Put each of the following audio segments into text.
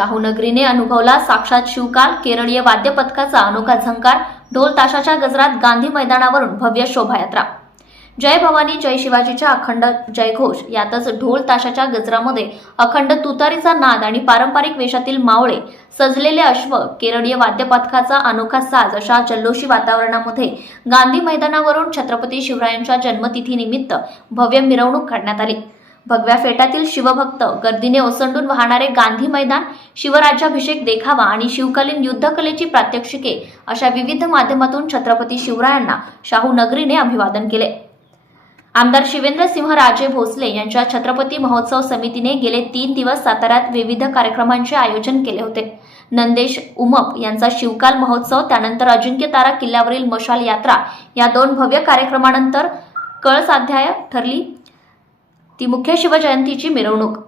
शाहूनगरीने अनुभवला साक्षात शिवकाल। केरळीय वाद्य पथकाचा अनोखा झंकार, ढोल ताशाच्या गजरात गांधी मैदानावरून भव्य शोभायात्रा। जय भवानी जय शिवाजीच्या अखंड जयघोष, यातच ढोल ताशाच्या गजरामध्ये अखंड तुतारीचा नाद आणि पारंपरिक वेशातील मावळे, सजलेले अश्व, केरळीय वाद्य पथकाचा अनोखा साज अशा जल्लोषी वातावरणामध्ये गांधी मैदानावरून छत्रपती शिवरायांच्या जन्मतिथीनिमित्त भव्य मिरवणूक काढण्यात आली। भगव्या फेट्यातील शिवभक्त, गर्दीने ओसंडून वाहणारे गांधी मैदान, शिवराज्याभिषेक देखावा आणि शिवकालीन युद्धकलेची प्रात्यक्षिके अशा विविध माध्यमातून छत्रपती शिवरायांना शाहूनगरीने अभिवादन केले। आमदार शिवेंद्रसिंहराजे भोसले यांच्या छत्रपती महोत्सव समितीने गेले 3 दिवस साताऱ्यात विविध कार्यक्रमांचे आयोजन केले होते। नंदेश उमप यांचा शिवकाल महोत्सव, त्यानंतर अजिंक्यतारा किल्ल्यावरील मशाल यात्रा या 2 भव्य कार्यक्रमानंतर कळसाध्याय ठरली ती मुख्य शिवजयंतीची मिरवणूक।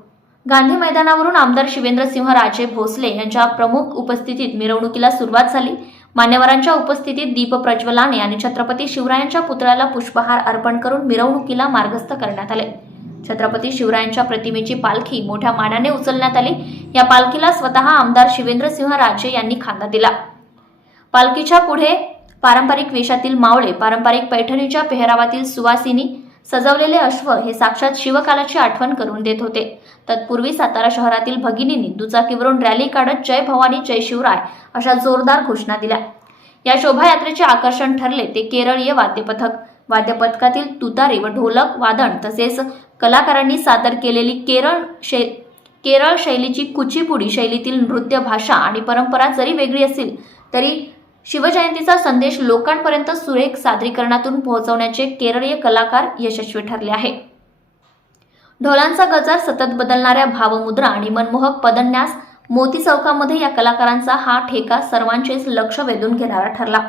गांधी मैदानावरून आमदार शिवेंद्रसिंहराजे भोसले यांच्या प्रमुख उपस्थितीत मिरवणुकीला सुरुवात झाली। मान्यवरांच्या उपस्थितीत दीप प्रज्वलनाने आणि छत्रपती शिवरायांच्या पुतळ्याला पुष्पहार अर्पण करून मिरवणुकीला मार्गस्थ करण्यात आले। छत्रपती शिवरायांच्या प्रतिमेची पालखी मोठ्या मानाने उचलण्यात आली। या पालखीला स्वतः आमदार शिवेंद्रसिंहराजे यांनी खांदा दिला। पालखीच्या पुढे पारंपरिक वेशातील मावळे, पारंपरिक पैठणीच्या पेहरावातील सुवासिनी, सजवलेले अश्व हे साक्षात शिवकालाची आठवण करून देत होते। तत्पूर्वी सातारा शहरातील भगिनींनी दुचाकीवरून रॅली काढत जय भवानी जय शिवराय अशा जोरदार घोषणा दिल्या। या शोभायात्रेचे आकर्षण ठरले ते केरळीय वाद्यपथक। वाद्यपथकातील तुतारी व ढोलक वादन तसेच कलाकारांनी सादर केलेली केरळ शैलीची कुचिपुडी शैलीतील नृत्य भाषा आणि परंपरा जरी वेगळी असेल तरी शिवजयंतीचा संदेश लोकांपर्यंत सुरेख सादरीकरणातून पोहोचवण्याचे केरळीय कलाकार यशस्वी ठरले आहे। ढोलांचा गजर, सतत बदलणाऱ्या भावमुद्रा आणि मनमोहक पदन्यास, मोती चौकामध्ये या कलाकारांचा हा ठेका सर्वांचेच लक्ष वेधून घेणारा ठरला।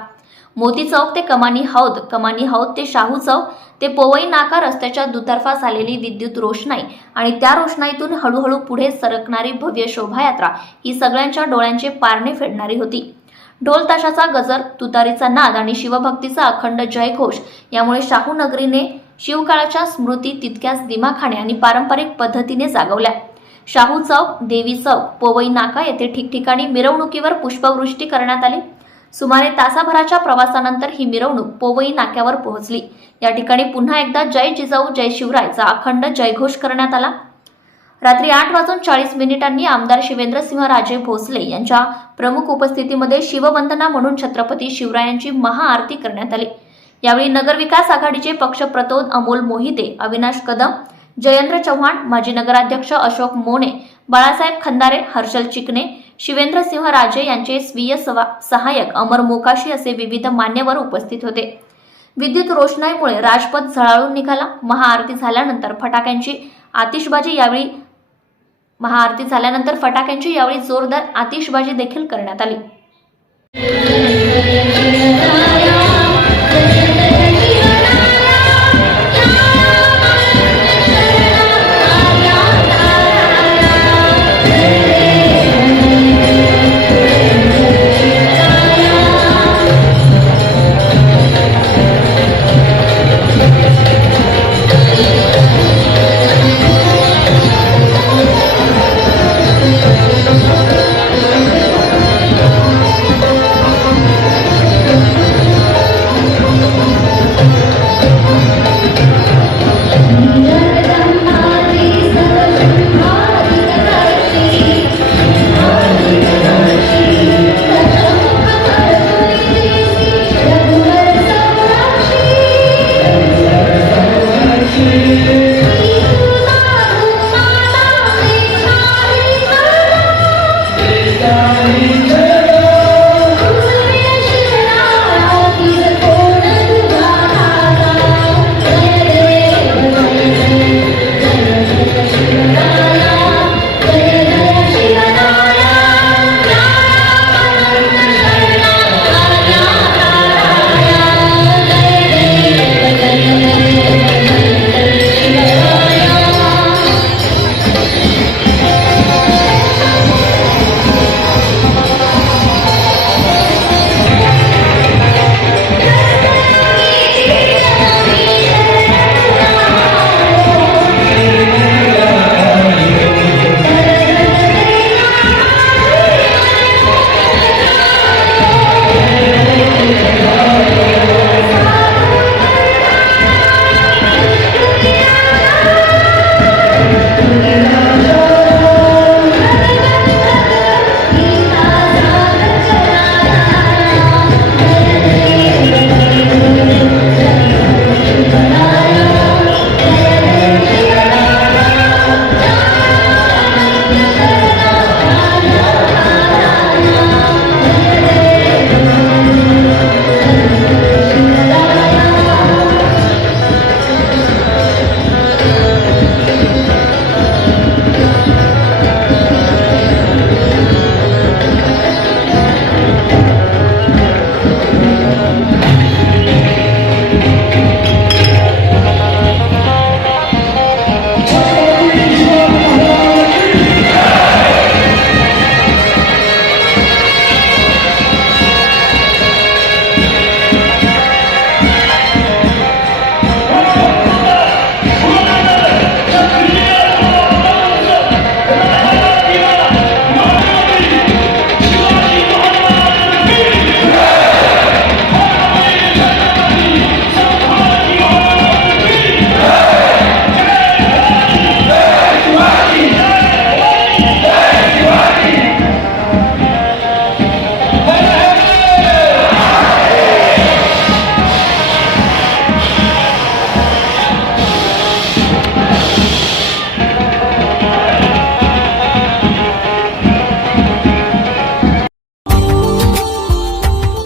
मोती चौक ते कमानी हौद, कमानी हौद ते शाहू चौक ते पोवई नाका रस्त्याच्या दुतर्फा झालेली विद्युत रोषणाई आणि त्या रोषणाईतून हळूहळू पुढे सरकणारी भव्य शोभायात्रा ही सगळ्यांच्या डोळ्यांचे पारणे फेडणारी होती। ढोल ताशाचा गजर, तुतारीचा नाद आणि शिवभक्तीचा अखंड जयघोष यामुळे शाहूनगरीने शिवकाळाच्या स्मृती तितक्याच दिमाखाने आणि पारंपरिक पद्धतीने जागवल्या। शाहू चौक, देवी चौक, पोवई नाका येथे ठिकठिकाणी मिरवणुकीवर पुष्पवृष्टी करण्यात आली। सुमारे तासाभराच्या प्रवासानंतर ही मिरवणूक पोवई नाक्यावर पोहोचली। या ठिकाणी पुन्हा एकदा जय जिजाऊ जय शिवरायचा अखंड जयघोष करण्यात आला। रात्री 8:40 आमदार शिवेंद्रसिंहराजे भोसले यांच्या प्रमुख उपस्थितीमध्ये शिववंदना म्हणून छत्रपती शिवरायांची महाआरती करण्यात आली। यावेळी नगरविकास आघाडीचे पक्षप्रतोद अमोल मोहिते, अविनाश कदम, जयेंद्र चव्हाण, माजी नगराध्यक्ष अशोक मोने, बाळासाहेब खंदारे, हर्षल चिकणे, शिवेंद्रसिंहराजे यांचे स्वीय सहाय्यक अमर मोकाशी असे विविध मान्यवर उपस्थित होते। विद्युत रोषणाईमुळे राजपथ झळाळून निघाला। महाआरती झाल्यानंतर फटाक्यांची यावेळी जोरदार आतिषबाजी देखील करण्यात आली।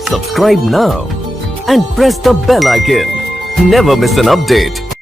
Subscribe now and press the bell icon. Never miss an update.